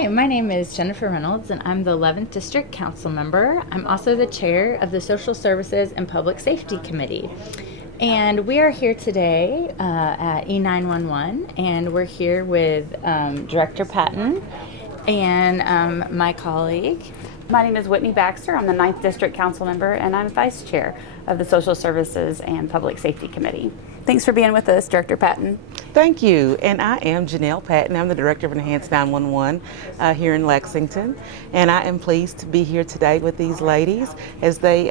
Hi, my name is Jennifer Reynolds, and I'm the 11th District Council member. I'm also the chair of the Social Services and Public Safety Committee. And we are here today at E-911, and we're here with Director Patton and my colleague. My name is Whitney Baxter. I'm the 9th District Council member, and I'm Vice Chair of the Social Services and Public Safety Committee. Thanks for being with us, Director Patton. Thank you. And I am Janelle Patton. I'm the Director of Enhanced 911 here in Lexington. And I am pleased to be here today with these ladies as they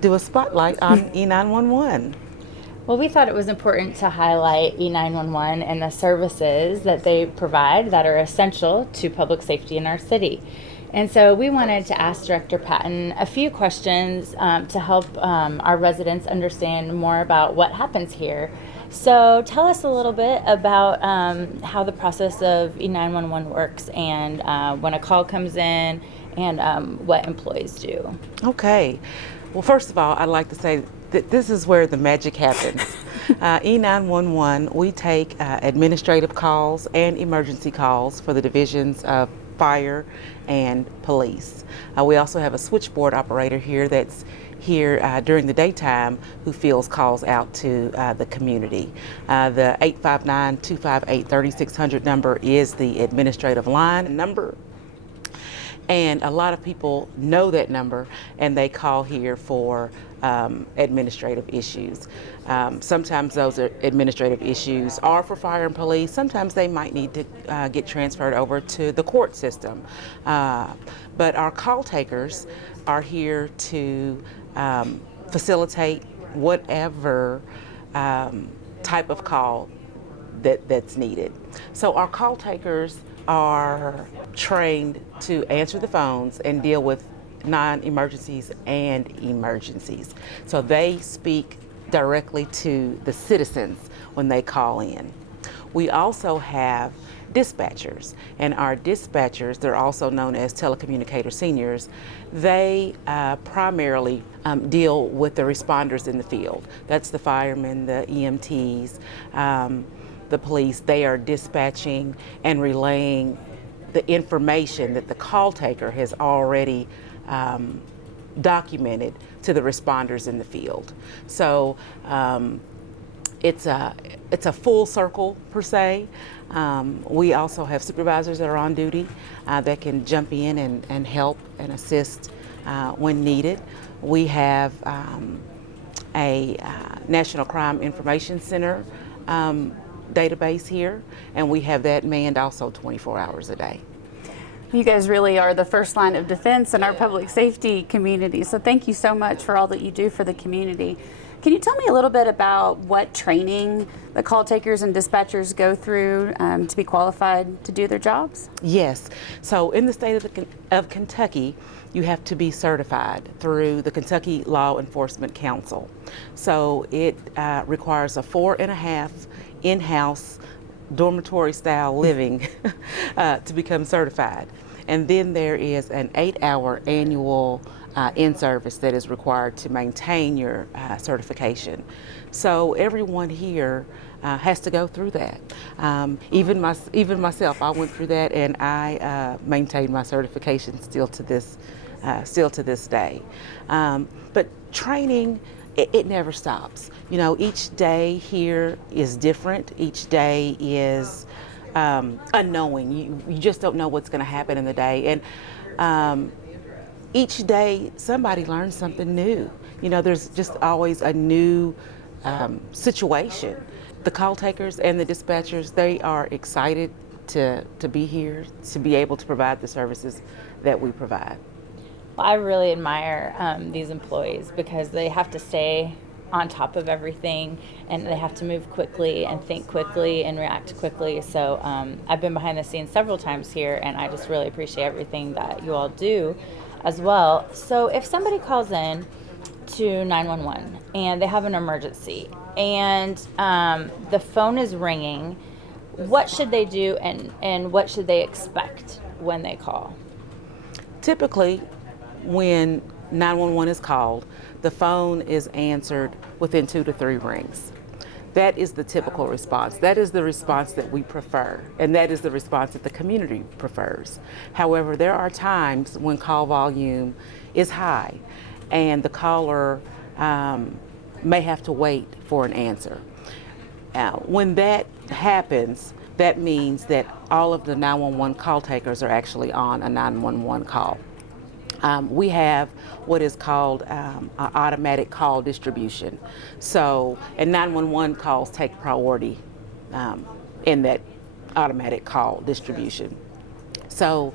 do a spotlight on E-911. Well, we thought it was important to highlight E-911 and the services that they provide that are essential to public safety in our city. And so we wanted to ask Director Patton a few questions to help our residents understand more about what happens here. So tell us a little bit about how the process of E-911 works and when a call comes in and what employees do. Okay. Well, first of all, I'd like to say that this is where the magic happens. E-911, we take administrative calls and emergency calls for the divisions of fire and police. We also have a switchboard operator here that's here during the daytime who fields calls out to the community. The 859-258-3600 number is the administrative line number. And a lot of people know that number and they call here for administrative issues. Sometimes those administrative issues are for fire and police. Sometimes they might need to get transferred over to the court system. But our call takers are here to facilitate whatever type of call that's needed. So our call takers are trained to answer the phones and deal with non-emergencies and emergencies. So they speak directly to the citizens when they call in. We also have dispatchers, and our dispatchers, they're also known as telecommunicator seniors, they primarily deal with the responders in the field. That's the firemen, the EMTs, the police. They are dispatching and relaying the information that the call taker has already documented to the responders in the field. So it's a full circle per se. We also have supervisors that are on duty that can jump in and help and assist when needed. We have a National Crime Information Center database here, and we have that manned also 24 hours a day. You guys really are the first line of defense in our public safety community, so thank you so much for all that you do for the community. Can you tell me a little bit about what training the call takers and dispatchers go through to be qualified to do their jobs? Yes. So in the state of Kentucky, you have to be certified through the Kentucky Law Enforcement Council. So it requires a 4.5 in-house dormitory style living to become certified. And then there is an 8-hour annual in-service that is required to maintain your certification. So everyone here has to go through that. Even myself, I went through that, and I maintained my certification still to this day. But training, it never stops. You know, each day here is different. Each day is unknowing. You just don't know what's going to happen in the day. And each day somebody learns something new. You know, there's just always a new situation. The call takers and the dispatchers, they are excited to be here, to be able to provide the services that we provide. I really admire these employees because they have to stay on top of everything and they have to move quickly and think quickly and react quickly. So I've been behind the scenes several times here, and I just really appreciate everything that you all do as well. So if somebody calls in to 911 and they have an emergency and the phone is ringing, what should they do and what should they expect when they call? Typically, when 911 is called, the phone is answered within 2 to 3 rings. That is the typical response. That is the response that we prefer, and that is the response that the community prefers. However, there are times when call volume is high and the caller may have to wait for an answer. When that happens, that means that all of the 911 call takers are actually on a 911 call. We have what is called automatic call distribution. So, and 911 calls take priority in that automatic call distribution. So,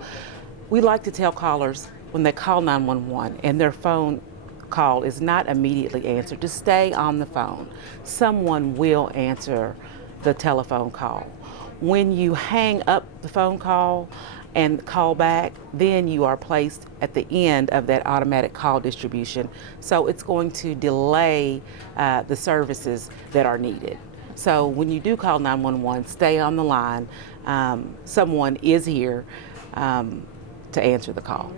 we like to tell callers when they call 911 and their phone call is not immediately answered to stay on the phone. Someone will answer the telephone call. When you hang up the phone call and call back, then you are placed at the end of that automatic call distribution. So it's going to delay the services that are needed. So when you do call 911, stay on the line. Someone is here to answer the call.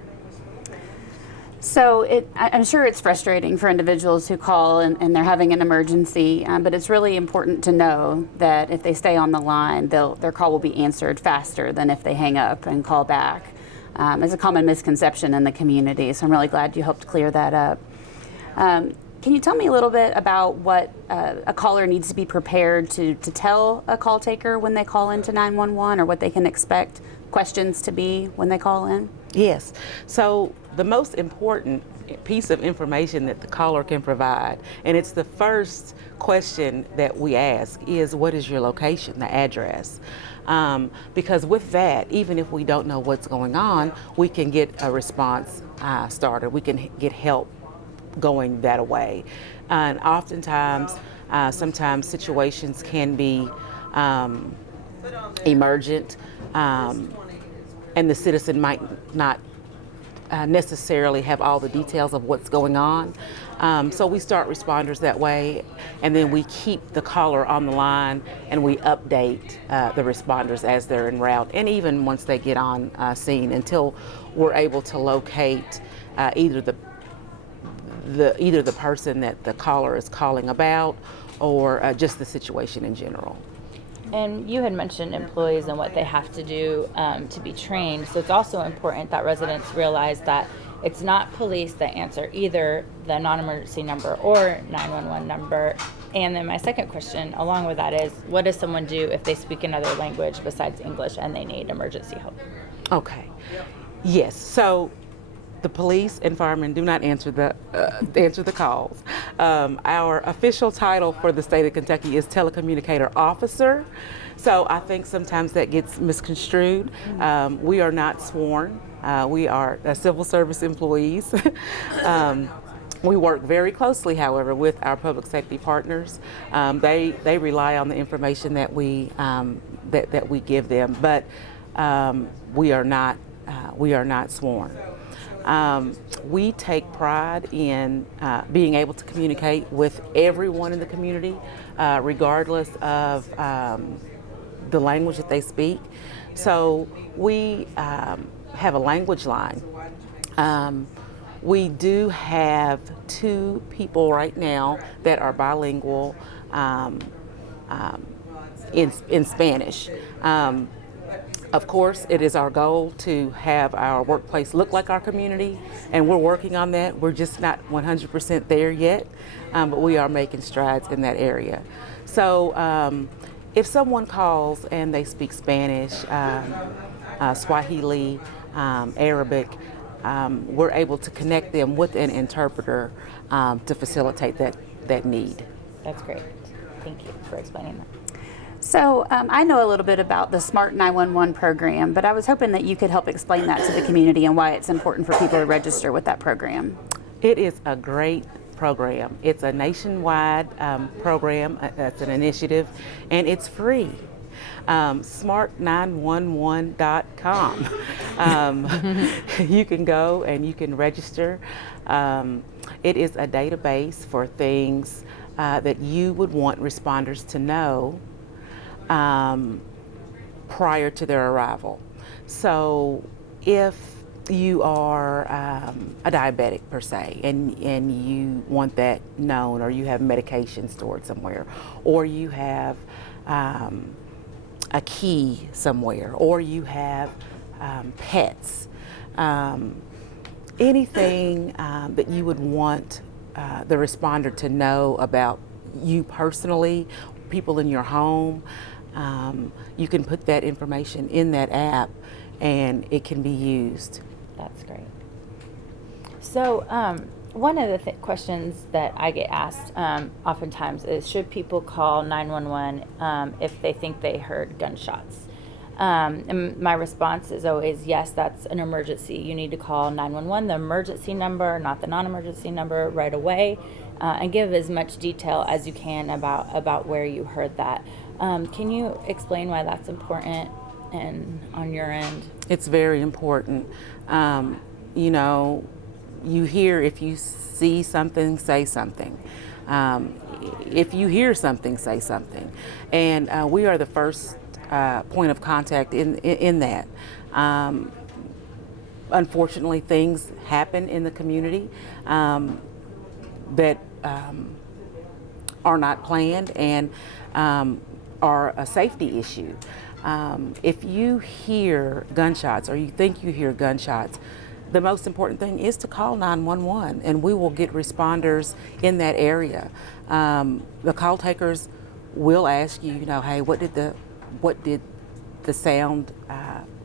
So I'm sure it's frustrating for individuals who call and they're having an emergency, but it's really important to know that if they stay on the line, their call will be answered faster than if they hang up and call back. It's a common misconception in the community, so I'm really glad you helped clear that up. Can you tell me a little bit about what a caller needs to be prepared to tell a call taker when they call into 911, or what they can expect questions to be when they call in? Yes. So the most important piece of information that the caller can provide, and it's the first question that we ask, is what is your location, the address? Because with that, even if we don't know what's going on, we can get a response started. We can get help going that way. And oftentimes, sometimes situations can be emergent, and the citizen might not necessarily have all the details of what's going on. So we start responders that way, and then we keep the caller on the line and we update the responders as they're en route, and even once they get on scene, until we're able to locate either the person that the caller is calling about, or just the situation in general. And you had mentioned employees and what they have to do to be trained. So it's also important that residents realize that it's not police that answer either the non-emergency number or 911 number. And then my second question along with that is, what does someone do if they speak another language besides English and they need emergency help? Okay. Yes. So the police and firemen do not answer the calls. Our official title for the state of Kentucky is telecommunicator officer. So I think sometimes that gets misconstrued. We are not sworn. We are civil service employees. We work very closely, however, with our public safety partners. They rely on the information that we give them, but we are not sworn. We take pride in being able to communicate with everyone in the community, regardless of the language that they speak. So we have a language line. We do have 2 people right now that are bilingual in Spanish. Of course, it is our goal to have our workplace look like our community, and we're working on that. We're just not 100% there yet, but we are making strides in that area. So if someone calls and they speak Spanish, Swahili, Arabic, we're able to connect them with an interpreter to facilitate that need. That's great. Thank you for explaining that. So I know a little bit about the Smart 911 program, but I was hoping that you could help explain that to the community and why it's important for people to register with that program. It is a great program. It's a nationwide program. That's an initiative, and it's free. Smart911.com. You can go and you can register. It is a database for things that you would want responders to know prior to their arrival. So if you are a diabetic per se, and you want that known, or you have medication stored somewhere, or you have a key somewhere, or you have pets, anything that you would want the responder to know about you personally, people in your home, you can put that information in that app and it can be used. That's great. So one of the questions that I get asked oftentimes is, should people call 911 if they think they heard gunshots? And my response is always, yes, that's an emergency. You need to call 911, the emergency number, not the non-emergency number, right away, and give as much detail as you can about where you heard that. Can you explain why that's important and on your end? It's very important. You know, you hear, if you see something, say something. If you hear something, say something. And we are the first point of contact in that. Unfortunately, things happen in the community that are not planned and are a safety issue. If you hear gunshots or you think you hear gunshots, the most important thing is to call 911, and we will get responders in that area. The call takers will ask you, hey, what did the sound,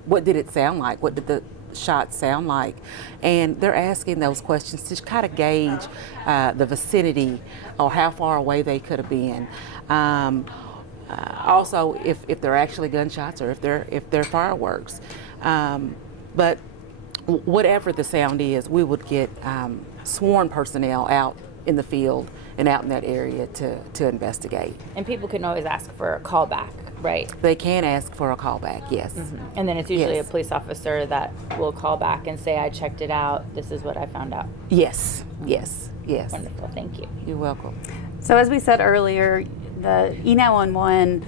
what did it sound like? What did the shot sound like? And they're asking those questions to kind of gauge the vicinity or how far away they could have been. Also, if they're actually gunshots or if they're fireworks. But whatever the sound is, we would get sworn personnel out in the field and out in that area to investigate. And people can always ask for a callback, right? They can ask for a callback, yes. Mm-hmm. And then it's usually Yes. a police officer that will call back and say, I checked it out, this is what I found out. Yes, yes, yes. Wonderful, thank you. You're welcome. So as we said earlier, the E-911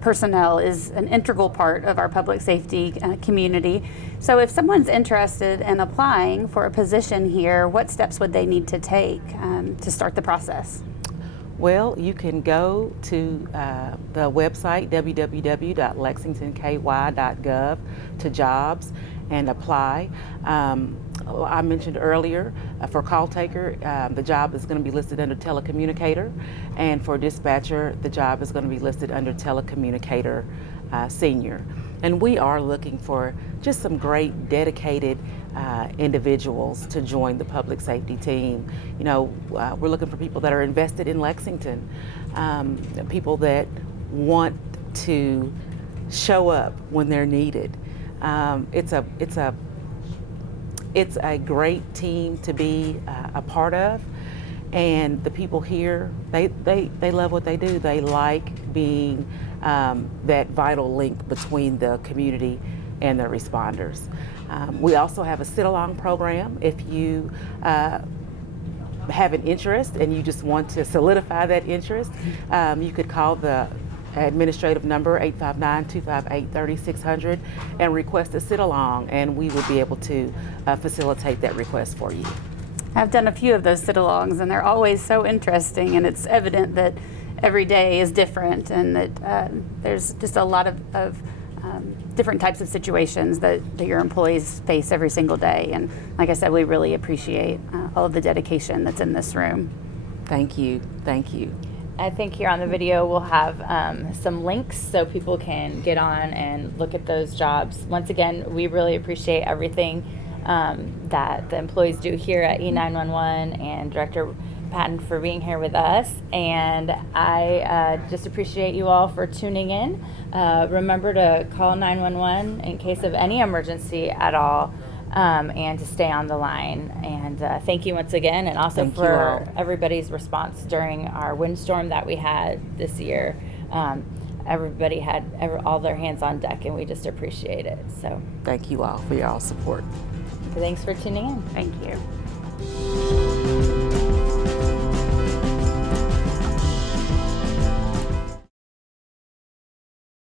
personnel is an integral part of our public safety community. So if someone's interested in applying for a position here, what steps would they need to take to start the process? Well, you can go to the website, www.lexingtonky.gov, to jobs and apply. I mentioned earlier, for call taker, the job is going to be listed under telecommunicator, and for dispatcher, the job is going to be listed under telecommunicator senior. And we are looking for just some great dedicated individuals to join the public safety team. We're looking for people that are invested in Lexington, people that want to show up when they're needed. It's a great team to be a part of, and the people here, they love what they do. They like being that vital link between the community and the responders. We also have a sit-along program. If you have an interest and you just want to solidify that interest, you could call the administrative number 859-258-3600 and request a sit-along, and we would be able to facilitate that request for you. I've done a few of those sit-alongs, and they're always so interesting, and it's evident that every day is different, and that there's just a lot of different types of situations that your employees face every single day. And like I said, we really appreciate all of the dedication that's in this room. Thank you. Thank you. I think here on the video we'll have some links so people can get on and look at those jobs. Once again, we really appreciate everything that the employees do here at E-911 and Director Patton for being here with us. And I just appreciate you all for tuning in. Remember to call 911 in case of any emergency at all. And to stay on the line. And thank you once again, and also Thank you for all. everybody's response during our windstorm that we had this year. Everybody had all their hands on deck, and we just appreciate it. So Thank you all for your all support. thanks for tuning in. Thank you.